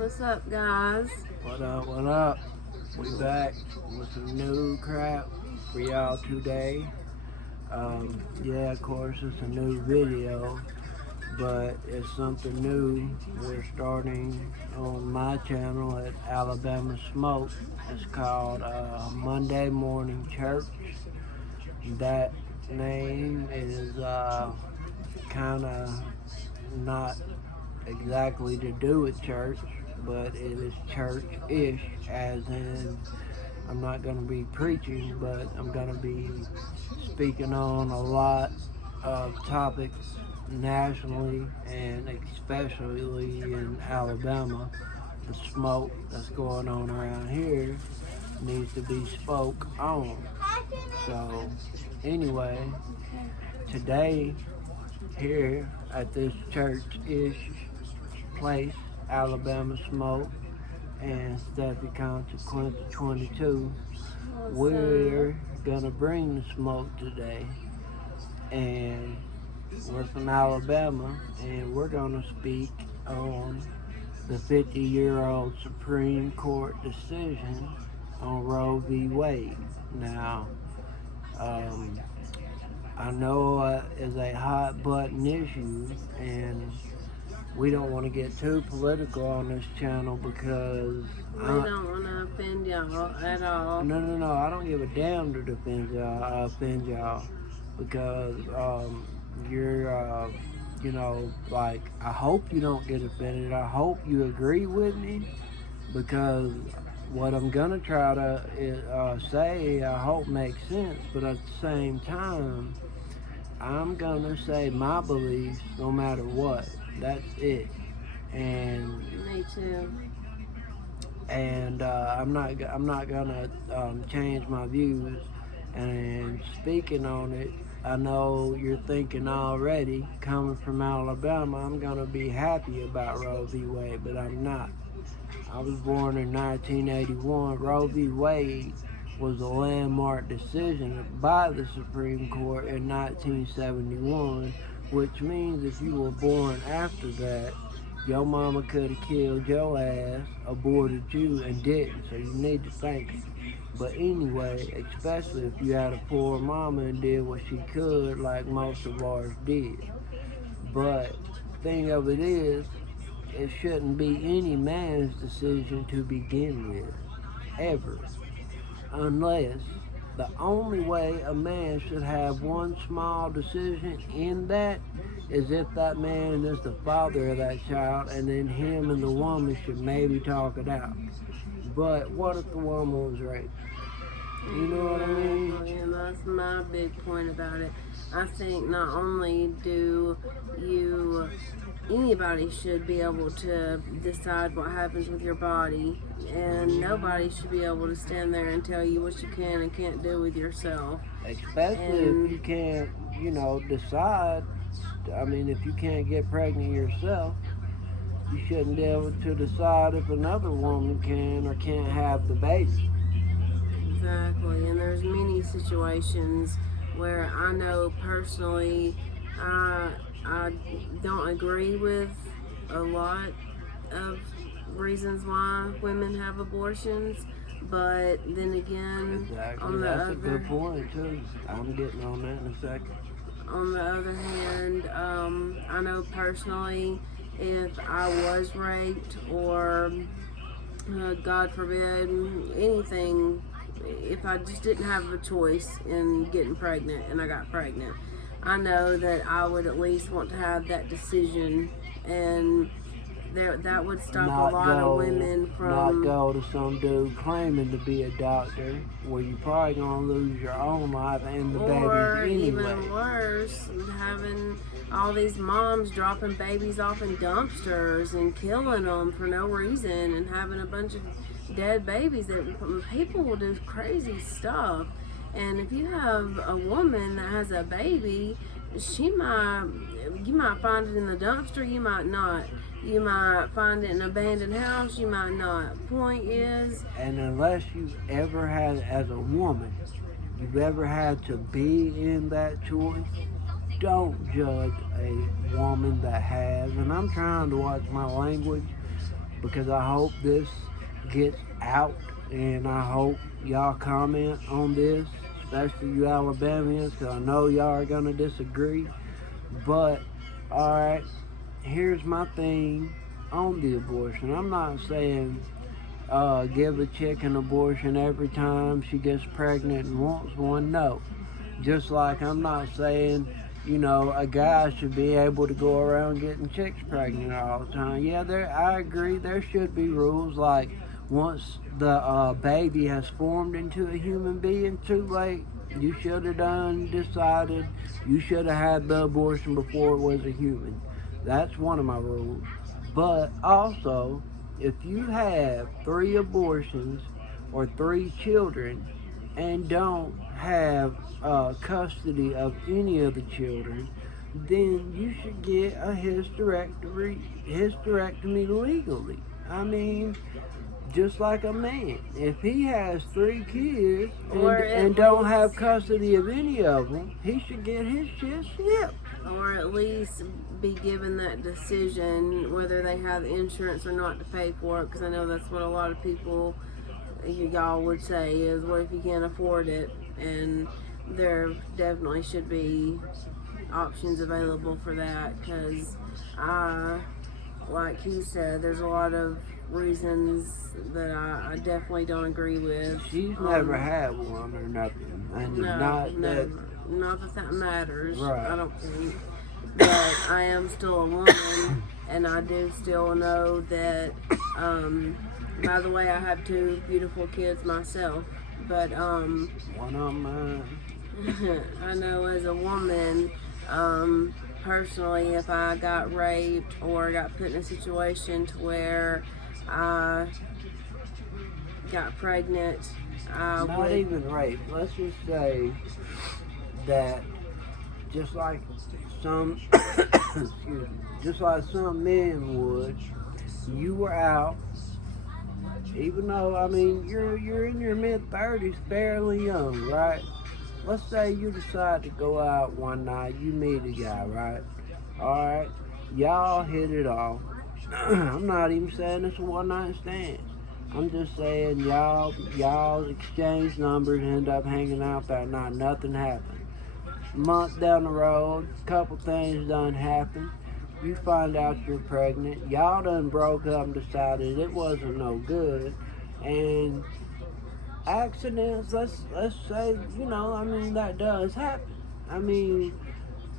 What's up, guys? What up, what up? We back with some new crap for y'all today. Yeah, of course, it's a new video, but it's something new. We're starting on my channel at Alabama Smoke. It's called Monday Morning Church. That name is kind of not exactly to do with church, but it is church-ish, as in I'm not going to be preaching, but I'm going to be speaking on a lot of topics nationally and especially in Alabama. The smoke that's going on around here needs to be spoke on. So, anyway, today here at this church-ish place, Alabama Smoke, and Steffi Consequence 22, we're gonna bring the smoke today, and we're from Alabama, and we're gonna speak on the 50-year-old Supreme Court decision on Roe v. Wade. Now, um, I know it's a hot button issue, and we don't want to get too political on this channel because We don't want to offend y'all at all. No, I don't give a damn to offend y'all because you're like, I hope you don't get offended. I hope you agree with me, because what I'm gonna try to say, I hope makes sense, but at the same time, I'm gonna say my beliefs no matter what. That's it. And Me too. and I'm not gonna change my views. And speaking on it, I know you're thinking already, coming from Alabama, I'm gonna be happy about Roe v. Wade, but I'm not. I was born in 1981. Roe v. Wade was a landmark decision by the Supreme Court in 1971, which means if you were born after that, your mama could have killed your ass, aborted you, and didn't, so you need to thank her. But anyway, especially if you had a poor mama and did what she could, like most of ours did. But the thing of it is, it shouldn't be any man's decision to begin with, ever. Unless the only way a man should have one small decision in that is if that man is the father of that child, and then him and the woman should maybe talk it out. But what if the woman was raped? You know what I mean? And that's my big point about it. I think not only do anybody should be able to decide what happens with your body, and nobody should be able to stand there and tell you what you can and can't do with yourself. Especially if you can't, decide. I mean, if you can't get pregnant yourself, you shouldn't be able to decide if another woman can or can't have the baby. Exactly, and there's many situations where I know personally I don't agree with a lot of reasons why women have abortions, but then again, Exactly, that's a good point too. I'm getting on that in a second. on the other hand, I know personally, if I was raped or God forbid anything, if I just didn't have a choice in getting pregnant and I got pregnant, I know that I would at least want to have that decision, and that would stop a lot of women from not go to some dude claiming to be a doctor, where you're probably gonna lose your own life and the or babies anyway. even worse, having all these moms dropping babies off in dumpsters and killing them for no reason, and having a bunch of dead babies. That people will do crazy stuff. And if you have a woman that has a baby, you might find it in the dumpster, you might not. You might find it in an abandoned house, you might not. Point is, and unless you've ever had, as a woman, you've ever had to be in that choice, don't judge a woman that has. And I'm trying to watch my language, because I hope this gets out, and I hope y'all comment on this, especially you Alabamians, because I know y'all are going to disagree. But, alright, here's my thing on the abortion. I'm not saying give a chick an abortion every time she gets pregnant and wants one. No. Just like I'm not saying, a guy should be able to go around getting chicks pregnant all the time. Yeah, I agree. There should be rules like once the baby has formed into a human being, too late. You should have decided you should have had the abortion before it was a human. That's one of my rules. But also, if you have 3 abortions or 3 children and don't have custody of any of the children, then you should get a hysterectomy legally. I mean, just like a man. If he has 3 kids and don't have custody of any of them, he should get his shit snipped. Or at least be given that decision whether they have insurance or not to pay for it, because I know that's what a lot of people, y'all would say, is what if you can't afford it? And there definitely should be options available for that, because like he said, there's a lot of reasons that I definitely don't agree with. She's never had one or nothing. And not that matters. Right. I don't think. But I am still a woman, and I do still know that. By the way, I have 2 beautiful kids myself. But one on mine. I know as a woman, personally, if I got raped or got put in a situation to where I got pregnant, not even rape. Let's just say that just like some excuse me, just like some men would, you were out. Even though, I mean, you're in your mid-30s, fairly young, right? Let's say you decide to go out one night, you meet a guy, right? Alright, y'all hit it off. I'm not even saying it's a one-night stand. I'm just saying y'all exchange numbers, end up hanging out that night, nothing happened. Month down the road, couple things done happen. You find out you're pregnant. Y'all done broke up and decided it wasn't no good. And accidents, let's say, that does happen. I mean,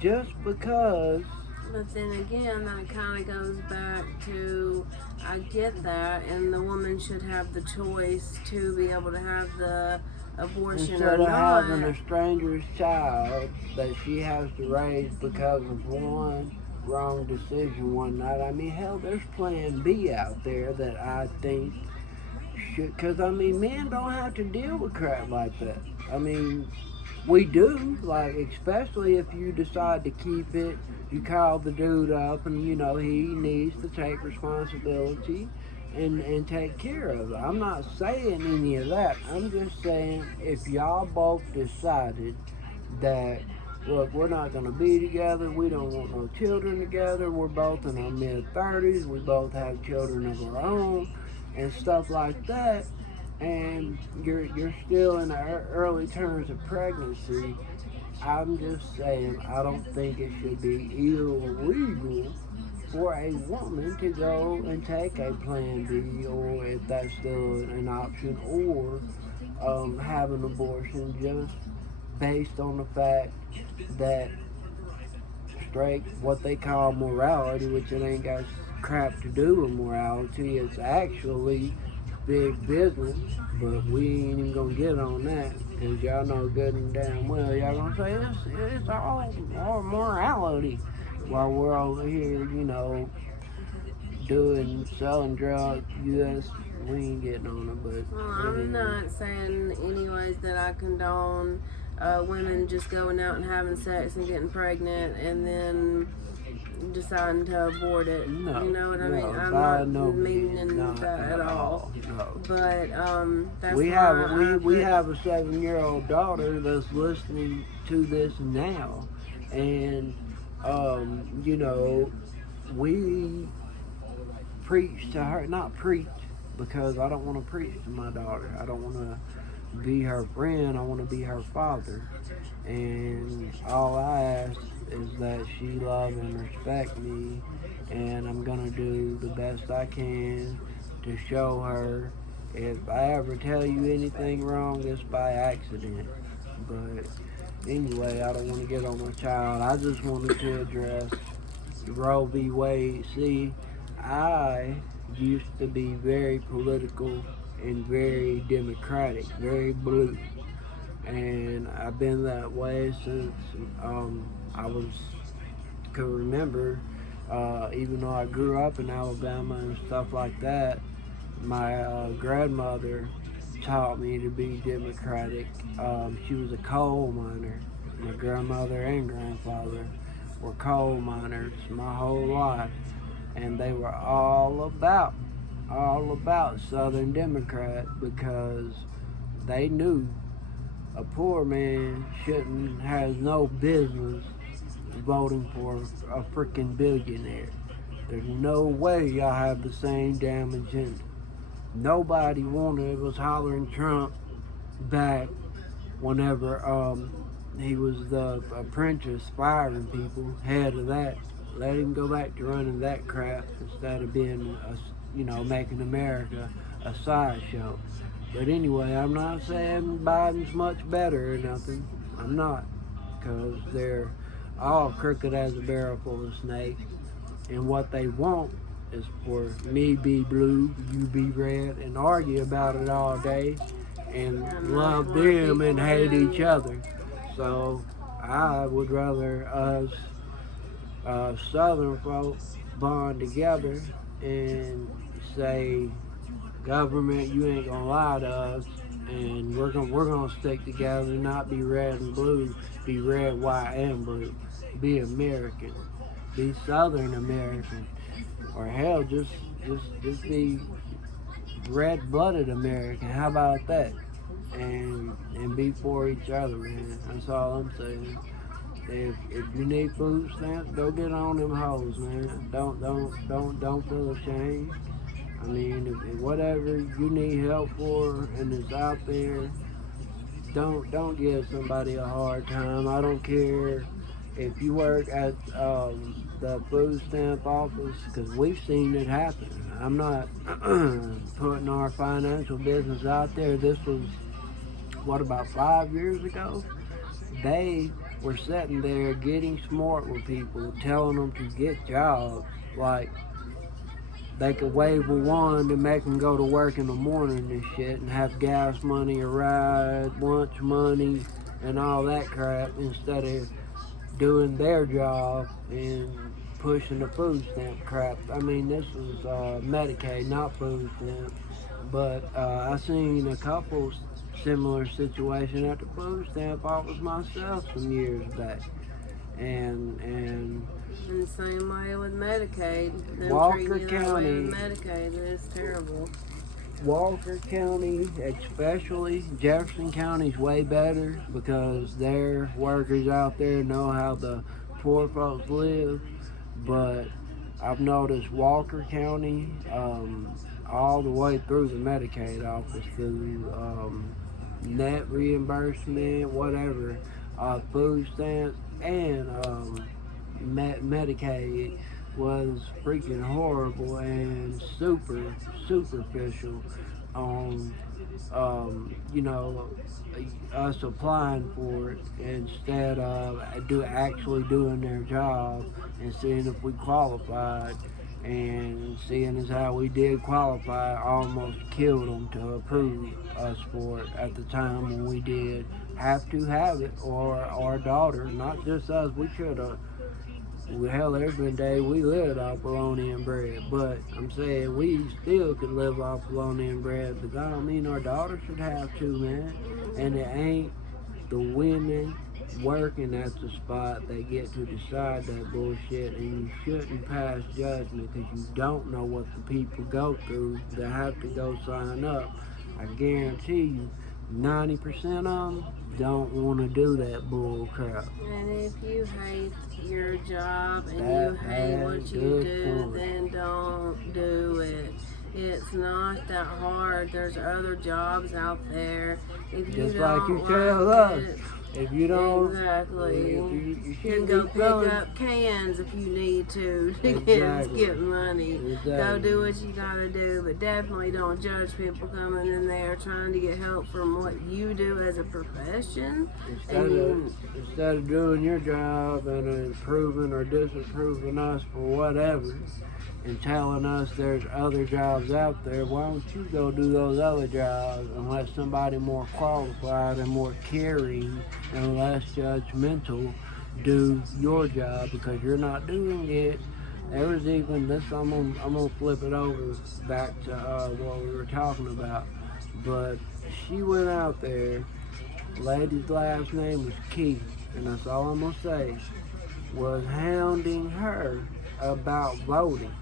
just because. But then again, that kind of goes back to, I get that, and the woman should have the choice to be able to have the abortion instead or of not. having a stranger's child that she has to raise because of one wrong decision one night. I mean, hell, there's plan B out there that I think should, because I mean, men don't have to deal with crap like that. I mean, we do, like, especially if you decide to keep it, you call the dude up and, he needs to take responsibility and take care of it. I'm not saying any of that. I'm just saying if y'all both decided that, look, we're not going to be together, we don't want no children together, we're both in our mid-30s, we both have children of our own, and stuff like that, and you're still in the early terms of pregnancy, I'm just saying I don't think it should be illegal for a woman to go and take a plan B, or if that's still an option, or have an abortion just based on the fact that straight what they call morality, which it ain't got crap to do with morality, it's actually big business, but we ain't even gonna get on that, because y'all know good and damn well y'all gonna say it's all morality, while we're over here, selling drugs. US, we ain't getting on it, but well, I'm not saying anyways that I condone women just going out and having sex and getting pregnant and then deciding to abort it. No, you know what I mean? I'm not meaning that at all. No. But that's we have a 7-year-old daughter that's listening to this now, and we preach to her, not preach, because I don't want to preach to my daughter. I don't want to be her friend. I want to be her father. And all I ask is that she love and respect me, and I'm gonna do the best I can to show her. If I ever tell you anything wrong, it's by accident. But anyway, I don't want to get on my child. I just wanted to address Roe v. Wade. See, I used to be very political and very democratic, very blue, and I've been that way since I was could remember. Even though I grew up in Alabama and stuff like that, my grandmother taught me to be democratic. She was a coal miner. My grandmother and grandfather were coal miners my whole life, and they were all about Southern Democrat because they knew a poor man shouldn't has no business voting for a freaking billionaire. There's no way y'all have the same damn agenda. Nobody wanted was hollering Trump back whenever he was the apprentice firing people, head of that. Let him go back to running that crap instead of being making America a sideshow. But anyway, I'm not saying Biden's much better or nothing. I'm not, because they're all crooked as a barrel full of snakes. And what they want is for me be blue, you be red, and argue about it all day and love them and hate each other. So I would rather us Southern folks bond together and say, government, you ain't gonna lie to us, and we're gonna stick together, not be red and blue, be red, white, and blue. Be American, be Southern American, or hell, just be red-blooded American. How about that? And be for each other, man. That's all I'm saying. If you need food stamps, go get on them hoes, man. Don't feel ashamed. I mean, if whatever you need help for and it's out there, don't give somebody a hard time. I don't care if you work at the food stamp office, because we've seen it happen. I'm not putting our financial business out there. This was what, about 5 years ago. They were sitting there getting smart with people, telling them to get jobs. Like, they could wave a wand and make them go to work in the morning and shit and have gas money, a ride, lunch money, and all that crap instead of doing their job and pushing the food stamp crap. I mean, this was Medicaid, not food stamp. But I seen a couple similar situation at the food stamp office myself some years back. And In the same way with Medicaid, them treating Walker you that way with County, Medicaid, it's terrible. Walker County, especially Jefferson County's way better because their workers out there know how the poor folks live. But I've noticed Walker County, all the way through the Medicaid office, through net reimbursement, whatever, food stamps, and Medicaid was freaking horrible and superficial on us applying for it instead of actually doing their job and seeing if we qualified, and seeing as how we did qualify almost killed them to approve us for it at the time when we did have to have it, or our daughter, not just us. We could have, well, hell, there's been days we lived off bologna and bread, but I'm saying we still could live off bologna and bread, but that don't mean our daughter should have to, man. And it ain't the women working at the spot that get to decide that bullshit, and you shouldn't pass judgment because you don't know what the people go through that have to go sign up. I guarantee you 90% of them don't want to do that bull crap. And if you hate your job and That you hate what bad, you good do, point. then don't do it. It's not that hard. There's other jobs out there. If you Just like you don't tell like us, it, if you don't, exactly. you You can shouldn't go be pick selling. up cans if you need to Exactly. get money. Go Exactly. do what you gotta do, but definitely don't judge people coming in there trying to get help from what you do as a profession. Instead of doing your job and improving or disapproving us for whatever, and telling us there's other jobs out there, why don't you go do those other jobs and let somebody more qualified and more caring and less judgmental do your job, because you're not doing it. There was even this. I'm gonna flip it over back to what we were talking about. But she went out there. Lady's last name was Keith, and that's all I'm gonna say. Was hounding her about voting.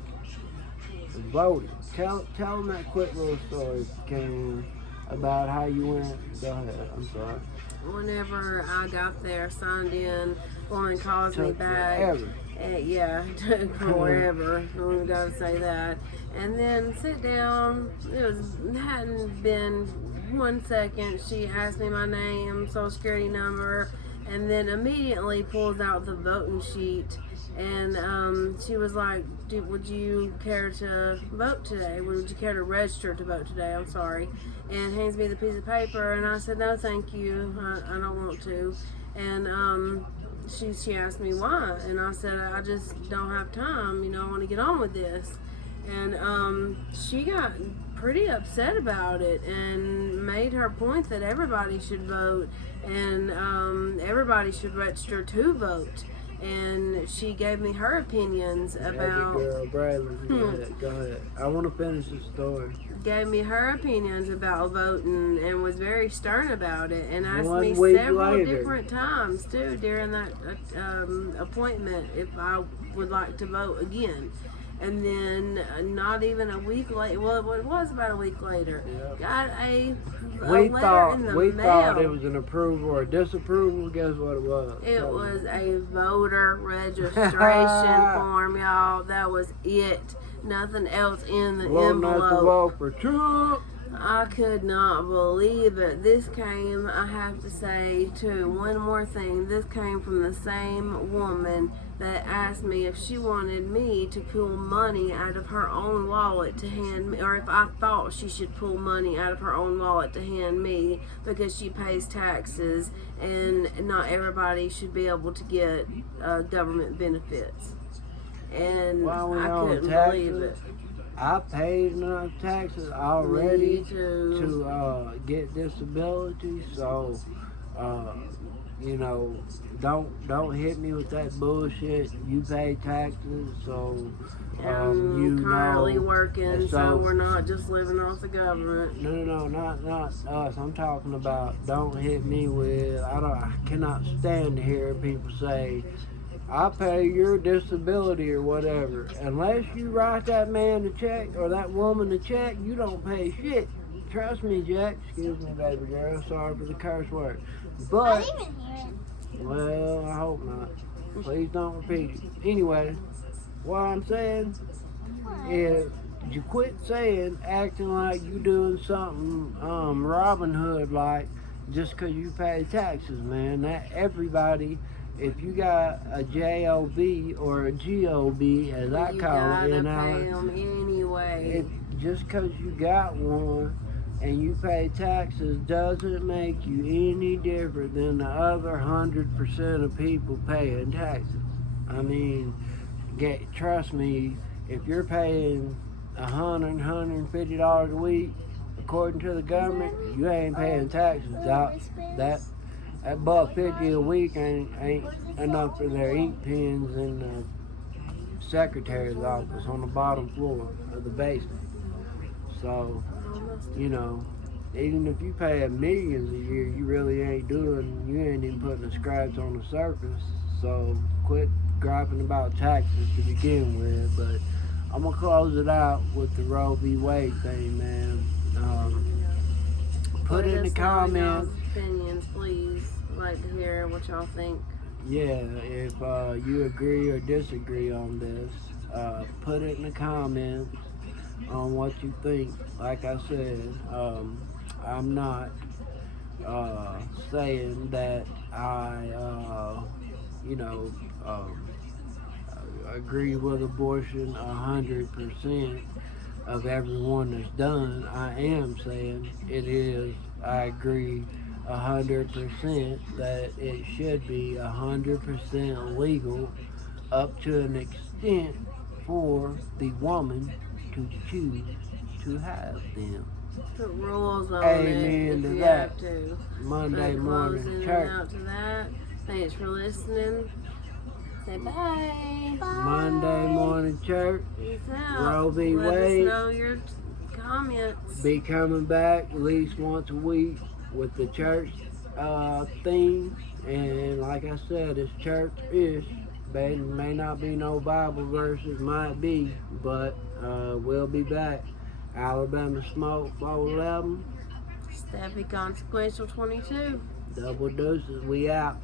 Voting. Tell them that quick little story, if you can, about how you went. Go ahead. I'm sorry. Whenever I got there, signed in, woman calls me Took back. forever. Yeah, it took forever. We gotta say that. And then sit down. Hadn't been 1 second. She asked me my name, social security number, and then immediately pulls out the voting sheet. And she was like, would you care to vote today? Would you care to register to vote today? I'm sorry. And hands me the piece of paper. And I said, no, thank you. I don't want to. And she asked me why. And I said, I just don't have time. I want to get on with this. And she got pretty upset about it and made her point that everybody should vote and everybody should register to vote. And she gave me her opinions about. Girl, Bradley, go ahead. I want to finish the story. Gave me her opinions about voting and was very stern about it, and asked me 1 week several later. different times too during that appointment if I would like to vote again. And then not even a week later, well, it was about a week later, got a letter in the mail. We thought it was an approval or a disapproval. Guess what it was? It was a voter registration form, y'all. That was it. Nothing else in the Vote not to envelope. vote for Trump. I could not believe it. This came, I have to say, too, one more thing. This came from the same woman that asked me if she wanted me to pull money out of her own wallet to hand me, or if I thought she should pull money out of her own wallet to hand me because she pays taxes and not everybody should be able to get government benefits. And I couldn't believe it. I paid enough taxes already Me too. to get disability, so don't hit me with that bullshit. You pay taxes, so I'm currently working, so we're not just living off the government. No, not us. I'm talking about, don't hit me with. I cannot stand to hear people say, I pay your disability or whatever. Unless you write that man a check or that woman a check, you don't pay shit. Trust me, Jack. Excuse me, baby girl. Sorry for the curse word. But, I didn't even hear it. well, I hope not. Please don't repeat it. Anyway, what I'm saying is, you quit acting like you doing something Robin Hood like just because you pay taxes, man. That everybody. If you got a JOB or a GOB, as I call it, you gotta pay them anyway. Just because you got one and you pay taxes doesn't make you any different than the other 100% of people paying taxes. I mean, trust me, if you're paying $150 a week, according to the government, you ain't paying taxes. That $150 a week ain't enough for their ink pens in the secretary's office on the bottom floor of the basement. So, even if you pay millions a year, you really ain't even putting the scratch on the surface. So quit griping about taxes to begin with. But I'm gonna close it out with the Roe V. Wade thing, man. Put Let in the us know comments. y'all's opinions, please. I'd like to hear what y'all think. Yeah, if you agree or disagree on this, put it in the comments on what you think. Like I said, I'm not saying that I, you know, um, agree with abortion 100% of everyone that's done. I am saying it is. I agree 100% that it should be 100% legal up to an extent for the woman to choose to have them. Put rules on it Amen if to you that. have to. Monday But morning closing it church. out to that. Thanks for listening. Say bye. Monday morning church. Peace out. Roe V. Let us Wade. know your comments. Be coming back at least once a week with the church theme. And like I said, it's church-ish. May not be no Bible verses, might be, but we'll be back. Alabama Smoke 411. Steppy Consequential 22. Double deuces. We out.